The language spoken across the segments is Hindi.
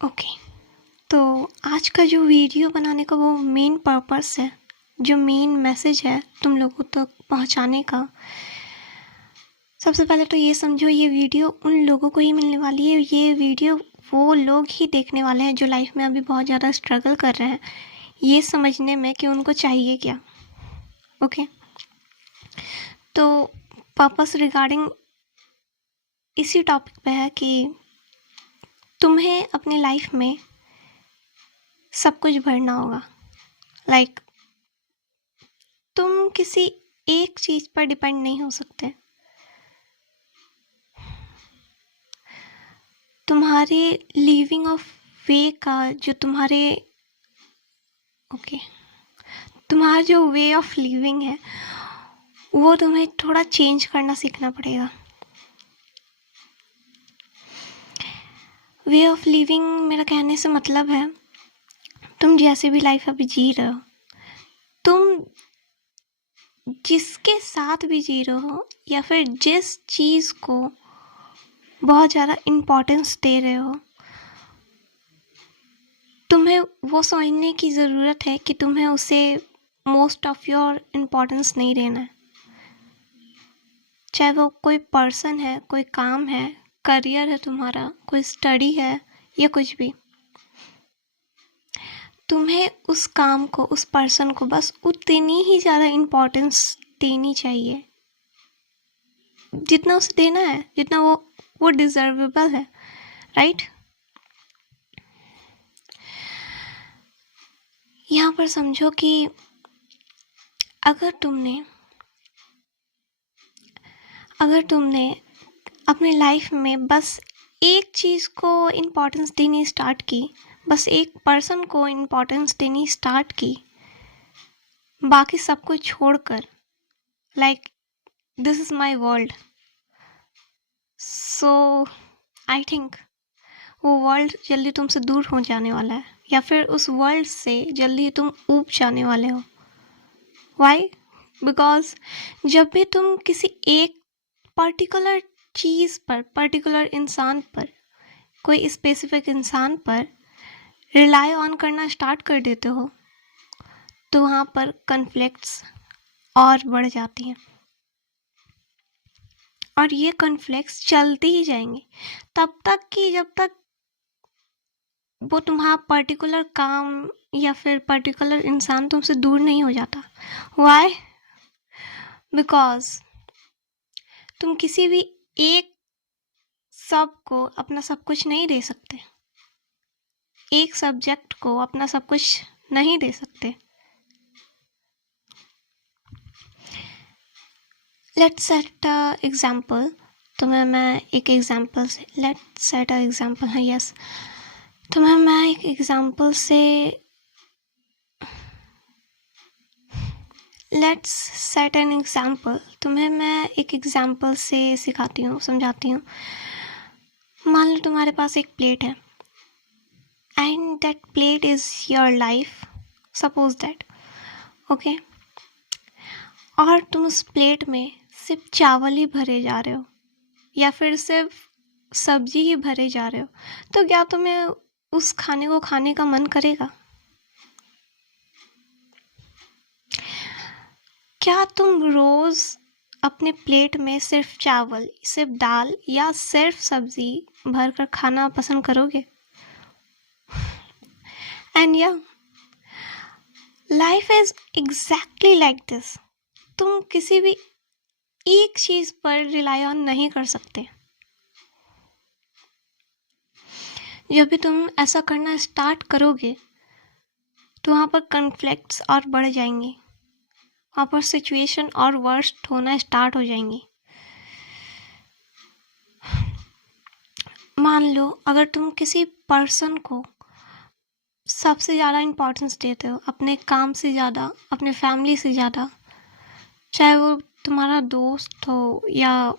ओके, तो आज का जो वीडियो बनाने का वो मेन पर्पस है, जो मेन मैसेज है तुम लोगों तक पहुंचाने का। सबसे पहले तो ये समझो, ये वीडियो उन लोगों को ही मिलने वाली है। ये वीडियो वो लोग ही देखने वाले हैं जो लाइफ में अभी बहुत ज़्यादा स्ट्रगल कर रहे हैं ये समझने में कि उनको चाहिए क्या। ओके, तो पर्पस रिगार्डिंग इसी टॉपिक पे है कि तुम्हें अपनी लाइफ में सब कुछ भरना होगा। लाइक तुम किसी एक चीज़ पर डिपेंड नहीं हो सकते। तुम्हारे लिविंग ऑफ वे का जो तुम्हारा जो वे ऑफ लिविंग है वो तुम्हें थोड़ा चेंज करना सीखना पड़ेगा। वे ऑफ लिविंग मेरा कहने से मतलब है, तुम जैसे भी लाइफ अभी जी रहे हो, तुम जिसके साथ भी जी रहे हो या फिर जिस चीज़ को बहुत ज़्यादा इम्पोर्टेंस दे रहे हो, तुम्हें वो समझने की ज़रूरत है कि तुम्हें उसे मोस्ट ऑफ योर इम्पोर्टेंस नहीं देना है। चाहे वो कोई पर्सन है, कोई काम है, करियर है तुम्हारा, कोई स्टडी है या कुछ भी, तुम्हें उस काम को, उस पर्सन को बस उतनी ही ज़्यादा इम्पोर्टेंस देनी चाहिए जितना उसे देना है, जितना वो डिजर्वेबल है। राइट? यहाँ पर समझो कि अगर तुमने अपनी लाइफ में बस एक चीज़ को इम्पोर्टेंस देनी स्टार्ट की, बस एक पर्सन को इम्पोर्टेंस देनी स्टार्ट की, बाकी सब कुछ छोड़कर, like this is my world, so I think वो वर्ल्ड जल्दी तुमसे दूर हो जाने वाला है, या फिर उस वर्ल्ड से जल्दी तुम ऊब जाने वाले हो। वाई? बिकॉज जब भी तुम किसी एक पर्टिकुलर चीज़ पर, पर्टिकुलर इंसान पर, कोई स्पेसिफिक इंसान पर रिलाई ऑन करना स्टार्ट कर देते हो तो वहाँ पर कन्फ्लिक्ट्स और बढ़ जाती हैं, और ये कन्फ्लिक्ट्स चलते ही जाएंगे तब तक कि जब तक वो तुम्हारा पर्टिकुलर काम या फिर पर्टिकुलर इंसान तुमसे दूर नहीं हो जाता। वाई? बिकॉज तुम किसी भी एक सब को अपना सब कुछ नहीं दे सकते, एक सब्जेक्ट को अपना सब कुछ नहीं दे सकते। Let's set a example. तुम्हें मैं एक एग्जाम्पल से, लेट्स सेट अ एग्जाम्पल है, यस, तुम्हें मैं एक एग्जाम्पल से, लेट्स सेट एन एग्जाम्पल, तुम्हें मैं एक एग्जाम्पल से सिखाती हूँ, समझाती हूँ। मान लो तुम्हारे पास एक प्लेट है and that plate is your life, suppose that, okay, और तुम उस प्लेट में सिर्फ चावल ही भरे जा रहे हो या फिर सिर्फ सब्जी ही भरे जा रहे हो, तो क्या तुम्हें उस खाने को खाने का मन करेगा? क्या तुम रोज अपने प्लेट में सिर्फ चावल, सिर्फ दाल या सिर्फ सब्जी भरकर खाना पसंद करोगे? एंड या life is exactly like this. तुम किसी भी एक चीज पर रिलाई ऑन नहीं कर सकते। जब भी तुम ऐसा करना स्टार्ट करोगे तो वहाँ पर कन्फ्लिक्ट्स और बढ़ जाएंगी, वहाँ पर सिचुएशन और वर्स्ट होना स्टार्ट हो जाएंगी। मान लो अगर तुम किसी पर्सन को सबसे ज़्यादा इम्पोर्टेंस देते हो, अपने काम से ज़्यादा, अपने फैमिली से ज़्यादा, चाहे वो तुम्हारा दोस्त हो या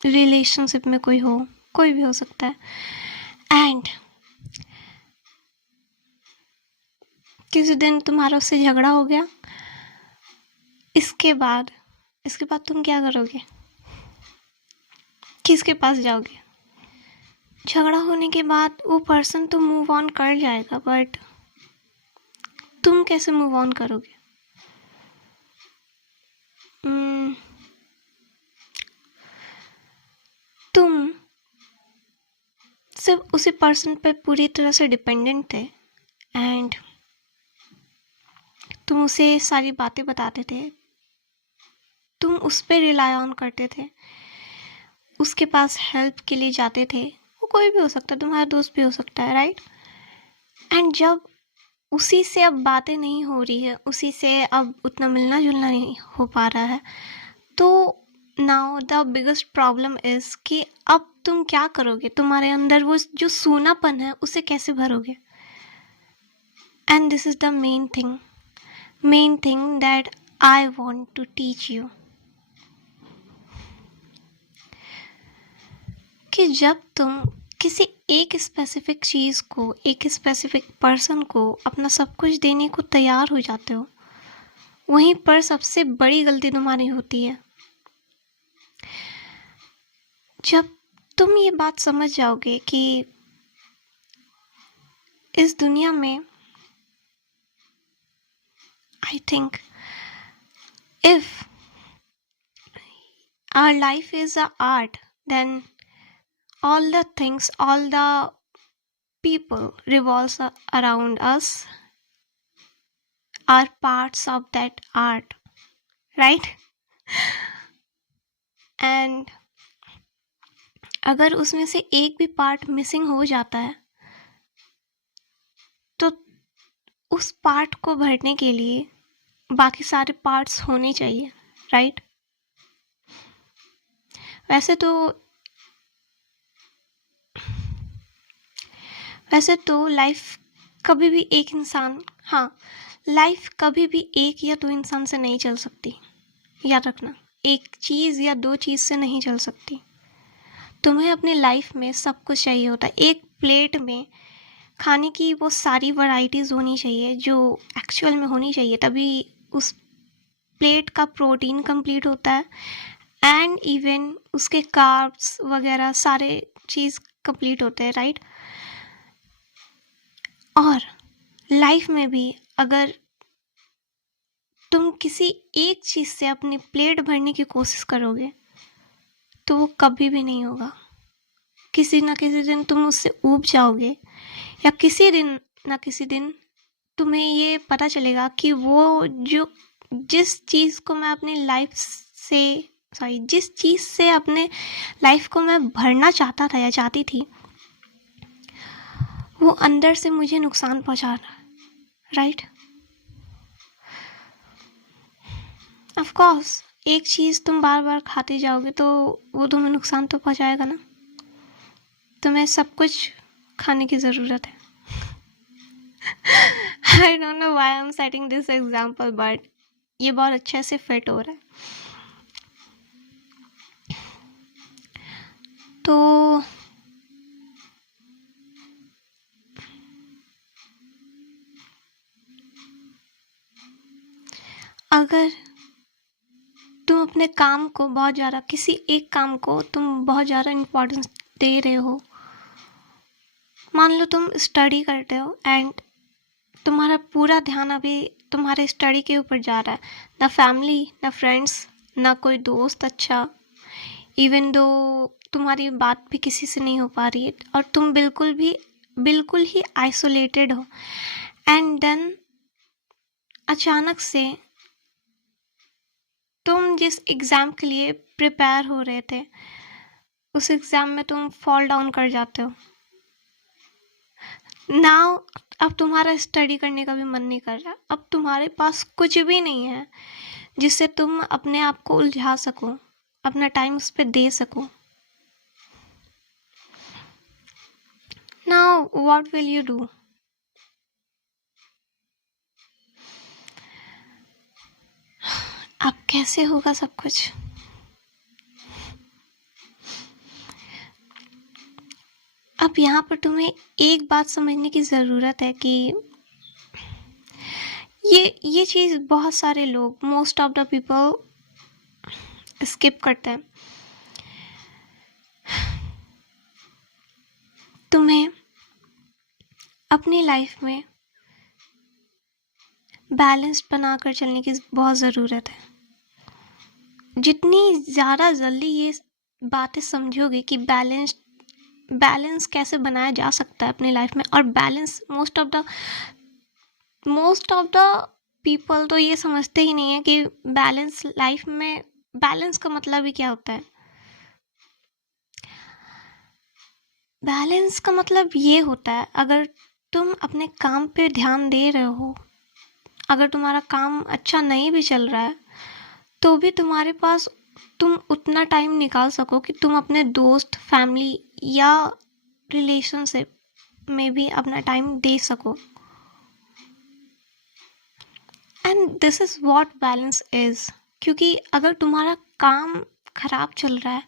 रिलेशनशिप में कोई हो, कोई भी हो सकता है, एंड किसी दिन तुम्हारा उससे झगड़ा हो गया, इसके बाद तुम क्या करोगे? किसके पास जाओगे? झगड़ा होने के बाद वो पर्सन तो मूव ऑन कर जाएगा, बट तुम कैसे मूव ऑन करोगे? तुम सिर्फ उसी पर्सन पे पूरी तरह से डिपेंडेंट थे एंड तुम उसे सारी बातें बताते थे, तुम उस पर रिलाई ऑन करते थे, उसके पास हेल्प के लिए जाते थे। वो कोई भी हो सकता है, तुम्हारा दोस्त भी हो सकता है, राइट? एंड जब उसी से अब बातें नहीं हो रही है, उसी से अब उतना मिलना जुलना नहीं हो पा रहा है, तो now the biggest problem is कि अब तुम क्या करोगे? तुम्हारे अंदर वो जो सूनापन है उसे कैसे भरोगे? And this is the main thing that I want to teach you, कि जब तुम किसी एक स्पेसिफिक चीज़ को, एक स्पेसिफिक पर्सन को अपना सब कुछ देने को तैयार हो जाते हो, वहीं पर सबसे बड़ी गलती तुम्हारी होती है। जब तुम ये बात समझ जाओगे कि इस दुनिया में, I think if our life is a art, then all the things, all the people revolves around us are parts of that art, right? And अगर उसमें से एक भी पार्ट मिसिंग हो जाता है तो उस पार्ट को भरने के लिए बाकी सारे पार्ट्स होने चाहिए, राइट? वैसे तो लाइफ कभी भी एक इंसान, हाँ, लाइफ कभी भी एक या दो इंसान से नहीं चल सकती, याद रखना। एक चीज़ या दो चीज़ से नहीं चल सकती। तुम्हें अपनी लाइफ में सब कुछ चाहिए होता है। एक प्लेट में खाने की वो सारी वैरायटीज़ होनी चाहिए जो एक्चुअल में होनी चाहिए, तभी उस प्लेट का प्रोटीन कंप्लीट होता है एंड इवन उसके कार्ब्स वगैरह सारे चीज़ कंप्लीट होते हैं, राइट? और लाइफ में भी अगर तुम किसी एक चीज़ से अपनी प्लेट भरने की कोशिश करोगे तो वो कभी भी नहीं होगा। किसी ना किसी दिन तुम उससे ऊब जाओगे, या किसी दिन ना किसी दिन तुम्हें ये पता चलेगा कि वो जो जिस चीज़ को मैं अपनी लाइफ से जिस चीज़ से अपने लाइफ को मैं भरना चाहता था या चाहती थी, वो अंदर से मुझे नुकसान पहुंचा रहा है, राइट? ऑफ कोर्स एक चीज़ तुम बार बार खाते जाओगे तो वो तुम्हें नुकसान तो पहुंचाएगा ना। तुम्हें सब कुछ खाने की ज़रूरत है। I don't know why I am setting this example, but ये बहुत अच्छे से फिट हो रहा है। तो अगर तुम अपने काम को बहुत ज़्यादा, किसी एक काम को तुम बहुत ज़्यादा इम्पोर्टेंस दे रहे हो, मान लो तुम स्टडी करते हो एंड तुम्हारा पूरा ध्यान अभी तुम्हारे स्टडी के ऊपर जा रहा है, ना फैमिली, ना फ्रेंड्स, ना कोई दोस्त अच्छा, इवन दो तुम्हारी बात भी किसी से नहीं हो पा रही है और तुम बिल्कुल ही आइसोलेटेड हो, एंड देन अचानक से तुम जिस एग्ज़ाम के लिए प्रिपेयर हो रहे थे उस एग्ज़ाम में तुम फॉल डाउन कर जाते हो। नाउ अब तुम्हारा स्टडी करने का भी मन नहीं कर रहा, अब तुम्हारे पास कुछ भी नहीं है जिससे तुम अपने आप को उलझा सको, अपना टाइम उस पर दे सको। Now what will you do? अब कैसे होगा सब कुछ? अब यहाँ पर तुम्हें एक बात समझने की ज़रूरत है कि ये चीज़ बहुत सारे लोग, most of the people skip करते हैं। तुम्हें अपनी लाइफ में बैलेंस बनाकर चलने की बहुत ज़रूरत है। जितनी ज़्यादा जल्दी ये बातें समझोगे कि बैलेंस कैसे बनाया जा सकता है अपनी लाइफ में, और balance most of the people तो ये समझते ही नहीं है कि बैलेंस लाइफ में बैलेंस का मतलब ही क्या होता है। बैलेंस का मतलब ये होता है, अगर तुम अपने काम पे ध्यान दे रहे हो, अगर तुम्हारा काम अच्छा नहीं भी चल रहा है, तो भी तुम्हारे पास तुम उतना टाइम निकाल सको कि तुम अपने दोस्त, फैमिली या रिलेशनशिप में भी अपना टाइम दे सको। And this is what balance is. क्योंकि अगर तुम्हारा काम ख़राब चल रहा है,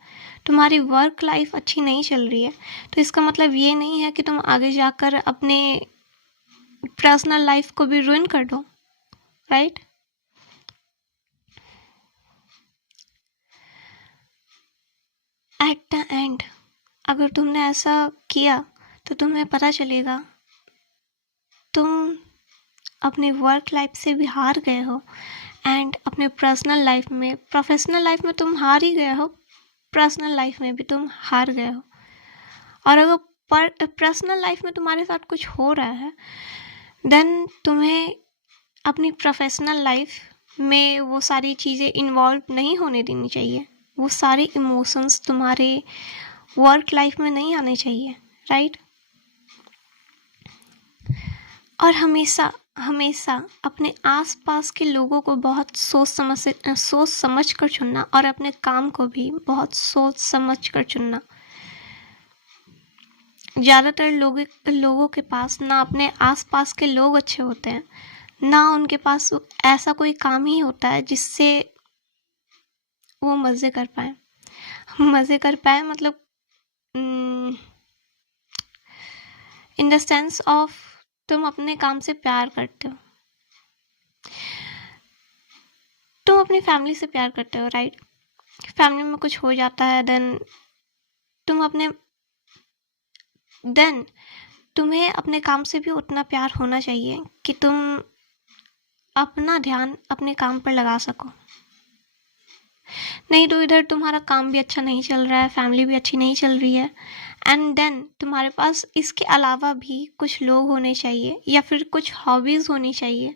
तुम्हारी वर्क लाइफ अच्छी नहीं चल रही है, तो इसका मतलब ये नहीं है कि तुम आगे जाकर अपने पर्सनल लाइफ को भी रुइन कर दो, राइट? एट द एंड अगर तुमने ऐसा किया तो तुम्हें पता चलेगा तुम अपनी वर्क लाइफ से भी हार गए हो, एंड अपने पर्सनल लाइफ में, प्रोफेशनल लाइफ में तुम हार ही गए हो, पर्सनल लाइफ में भी तुम हार गए हो। और अगर पर्सनल लाइफ में तुम्हारे साथ कुछ हो रहा है, देन तुम्हें अपनी प्रोफेशनल लाइफ में वो सारी चीज़ें इन्वॉल्व नहीं होने देनी चाहिए। वो सारे इमोशंस तुम्हारे वर्क लाइफ में नहीं आने चाहिए, राइट? और हमेशा हमेशा अपने आसपास के लोगों को बहुत सोच समझ कर चुनना, और अपने काम को भी बहुत सोच समझ कर चुनना। ज़्यादातर लोगों के पास ना अपने आसपास के लोग अच्छे होते हैं, ना उनके पास ऐसा कोई काम ही होता है जिससे वो मज़े कर पाए मतलब इन द सेंस ऑफ तुम अपने काम से प्यार करते हो, तुम अपनी फैमिली से प्यार करते हो, राइट? फैमिली में कुछ हो जाता है, देन तुम्हें अपने काम से भी उतना प्यार होना चाहिए कि तुम अपना ध्यान अपने काम पर लगा सको। नहीं तो इधर तुम्हारा काम भी अच्छा नहीं चल रहा है, फैमिली भी अच्छी नहीं चल रही है, एंड देन तुम्हारे पास इसके अलावा भी कुछ लोग होने चाहिए या फिर कुछ हॉबीज़ होनी चाहिए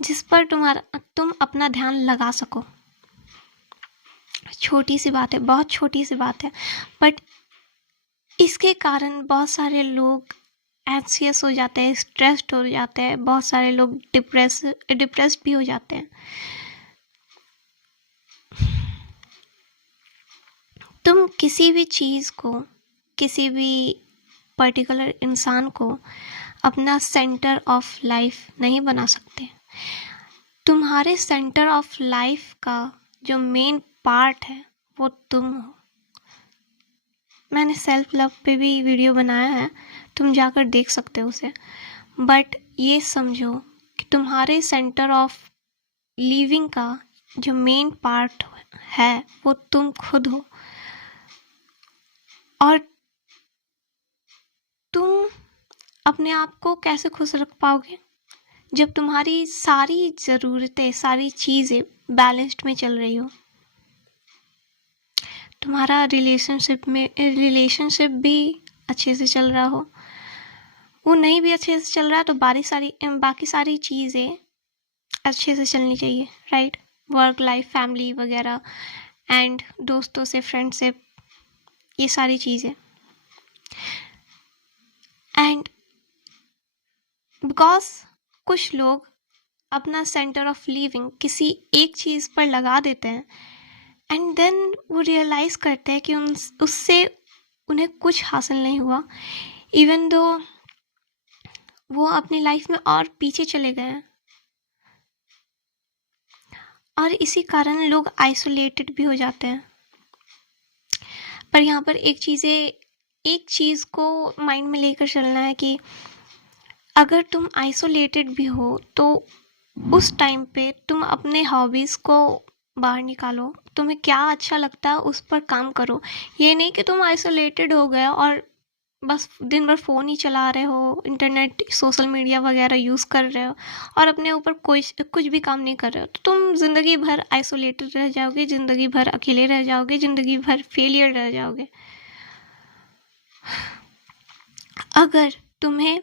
जिस पर तुम अपना ध्यान लगा सको। छोटी सी बात है, बहुत छोटी सी बात है, बट इसके कारण बहुत सारे लोग एंसियस हो जाते हैं, स्ट्रेस्ड हो जाते हैं, बहुत सारे लोग डिप्रेस्ड भी हो जाते हैं। तुम किसी भी चीज़ को, किसी भी पर्टिकुलर इंसान को अपना सेंटर ऑफ लाइफ नहीं बना सकते। तुम्हारे सेंटर ऑफ लाइफ का जो मेन पार्ट है वो तुम हो। मैंने सेल्फ लव पे भी वीडियो बनाया है, तुम जाकर देख सकते हो उसे। बट ये समझो कि तुम्हारे सेंटर ऑफ लिविंग का जो मेन पार्ट है वो तुम खुद हो, और तुम अपने आप को कैसे खुश रख पाओगे जब तुम्हारी सारी ज़रूरतें, सारी चीज़ें बैलेंस्ड में चल रही हो। तुम्हारा रिलेशनशिप भी अच्छे से चल रहा हो, वो नहीं भी अच्छे से चल रहा है तो बाकी सारी चीज़ें अच्छे से चलनी चाहिए, राइट? वर्क लाइफ, फैमिली वगैरह, एंड दोस्तों से फ्रेंडशिप, ये सारी चीज़ें। एंड बिकॉज कुछ लोग अपना सेंटर ऑफ लिविंग किसी एक चीज़ पर लगा देते हैं, एंड देन वो रियलाइज़ करते हैं कि उससे उन्हें कुछ हासिल नहीं हुआ, इवन दो वो अपनी लाइफ में और पीछे चले गए हैं। और इसी कारण लोग आइसोलेटेड भी हो जाते हैं। पर यहाँ पर एक चीज़ को माइंड में लेकर चलना है कि अगर तुम आइसोलेटेड भी हो तो उस टाइम पे तुम अपने हॉबीज़ को बाहर निकालो, तुम्हें क्या अच्छा लगता है उस पर काम करो। ये नहीं कि तुम आइसोलेटेड हो गए और बस दिन भर फ़ोन ही चला रहे हो, इंटरनेट सोशल मीडिया वगैरह यूज़ कर रहे हो और अपने ऊपर कोई कुछ भी काम नहीं कर रहे हो, तो तुम ज़िंदगी भर आइसोलेटेड रह जाओगे, ज़िंदगी भर अकेले रह जाओगे, ज़िंदगी भर फेलियर रह जाओगे। अगर तुम्हें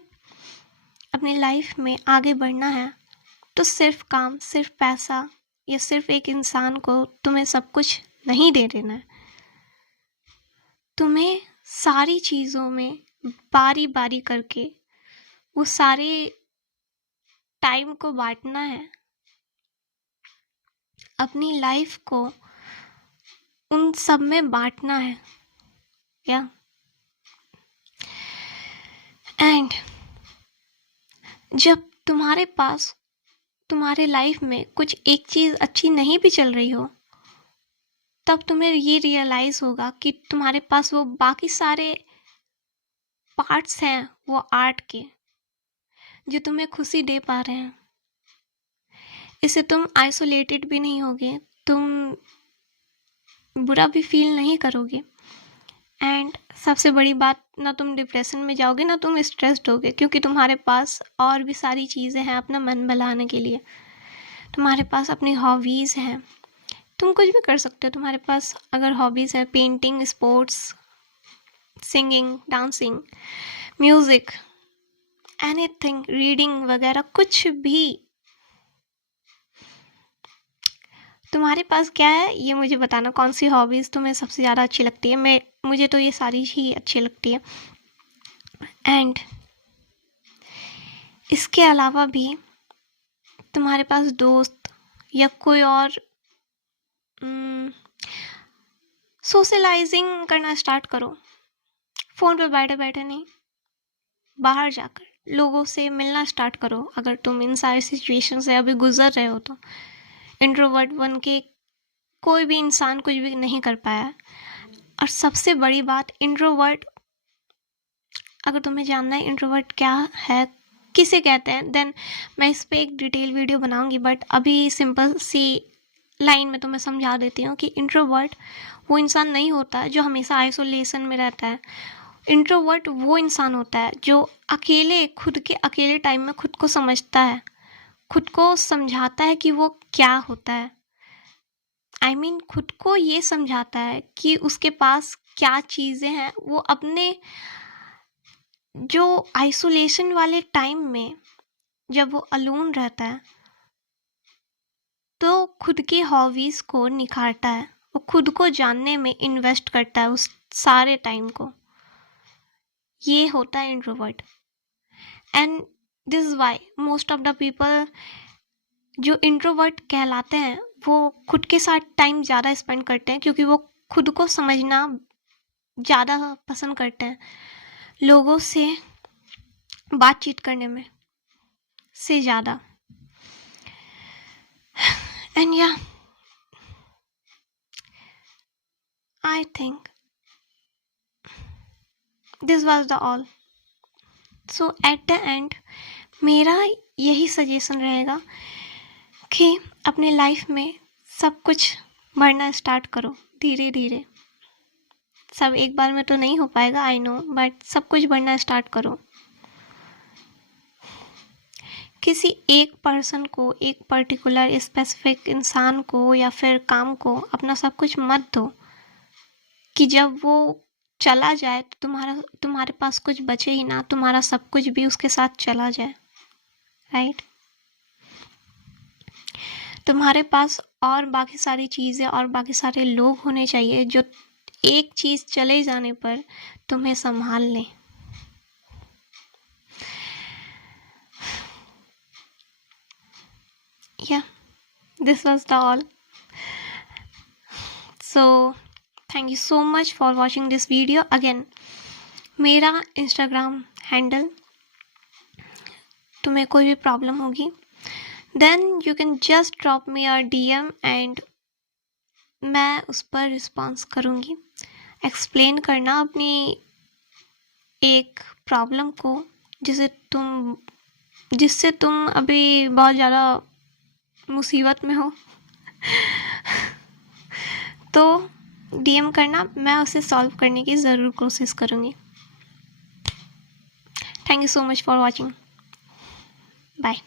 अपनी लाइफ में आगे बढ़ना है तो सिर्फ काम, सिर्फ पैसा या सिर्फ एक इंसान को तुम्हें सब कुछ नहीं दे देना है। तुम्हें सारी चीज़ों में बारी बारी करके वो सारे टाइम को बांटना है, अपनी लाइफ को उन सब में बांटना है क्या। एंड जब तुम्हारे पास तुम्हारे लाइफ में कुछ एक चीज़ अच्छी नहीं भी चल रही हो, तब तुम्हें ये रियलाइज़ होगा कि तुम्हारे पास वो बाकी सारे पार्ट्स हैं वो आर्ट के, जो तुम्हें खुशी दे पा रहे हैं। इससे तुम आइसोलेटेड भी नहीं होगे, तुम बुरा भी फील नहीं करोगे। एंड सबसे बड़ी बात, ना तुम डिप्रेशन में जाओगे ना तुम स्ट्रेस्ड होगे, क्योंकि तुम्हारे पास और भी सारी चीज़ें हैं अपना मन बहलाने के लिए। तुम्हारे पास अपनी हॉबीज़ हैं, तुम कुछ भी कर सकते हो। तुम्हारे पास अगर हॉबीज़ है painting, sports, singing, dancing, music, anything, reading वगैरह, कुछ भी तुम्हारे पास क्या है ये मुझे बताना। कौन सी हॉबीज़ तुम्हें सबसे ज़्यादा अच्छी लगती है? मुझे तो ये सारी ही अच्छी लगती है। एंड इसके अलावा भी तुम्हारे पास दोस्त या कोई और सोशलाइजिंग करना स्टार्ट करो। फ़ोन पे बैठे बैठे नहीं, बाहर जाकर लोगों से मिलना स्टार्ट करो। अगर तुम इन सारी सिचुएशन से अभी गुजर रहे हो तो इंट्रोवर्ट बन के कोई भी इंसान कुछ भी नहीं कर पाया। और सबसे बड़ी बात, इंट्रोवर्ट, अगर तुम्हें जानना है इंट्रोवर्ट क्या है, किसे कहते हैं, देन मैं इस पर एक डिटेल वीडियो बनाऊंगी। बट अभी सिंपल सी लाइन में तुम्हें समझा देती हूँ कि इंट्रोवर्ट वो इंसान नहीं होता जो हमेशा आइसोलेशन में रहता है। इंट्रोवर्ट वो इंसान होता है जो अकेले, खुद के अकेले टाइम में खुद को समझता है, खुद को समझाता है कि वो क्या होता है। I mean, खुद को ये समझाता है कि उसके पास क्या चीज़ें हैं। वो अपने जो आइसोलेशन वाले टाइम में जब वो अलोन रहता है तो खुद की हॉबीज़ को निखारता है, वो खुद को जानने में इन्वेस्ट करता है उस सारे टाइम को। ये होता है introvert. And this is why most of the people जो इंट्रोवर्ट कहलाते हैं वो खुद के साथ टाइम ज़्यादा स्पेंड करते हैं, क्योंकि वो खुद को समझना ज़्यादा पसंद करते हैं लोगों से बातचीत करने में से ज़्यादा। एंड या I think this was the all. So at the end मेरा यही सजेशन रहेगा कि अपने लाइफ में सब कुछ बढ़ना स्टार्ट करो धीरे धीरे। सब एक बार में तो नहीं हो पाएगा, आई नो, बट सब कुछ बढ़ना स्टार्ट करो। किसी एक पर्सन को, एक पर्टिकुलर स्पेसिफिक इंसान को या फिर काम को अपना सब कुछ मत दो कि जब वो चला जाए तो तुम्हारे पास कुछ बचे ही ना, तुम्हारा सब कुछ भी उसके साथ चला जाए। राइट? तुम्हारे पास और बाकी सारी चीज़ें और बाकी सारे लोग होने चाहिए जो एक चीज़ चले जाने पर तुम्हें संभाल लें। Yeah, this was the all. So thank you so much for watching this video. Again, मेरा Instagram हैंडल, तुम्हें कोई भी प्रॉब्लम होगी then you can just drop me a DM and मैं उस पर रिस्पॉन्स करूँगी। एक्सप्लेन करना अपनी एक प्रॉब्लम को जिससे तुम अभी बहुत ज़्यादा मुसीबत में हो तो DM करना, मैं उसे सॉल्व करने की ज़रूर कोशिश करूँगी। Thank you so much for watching. Bye.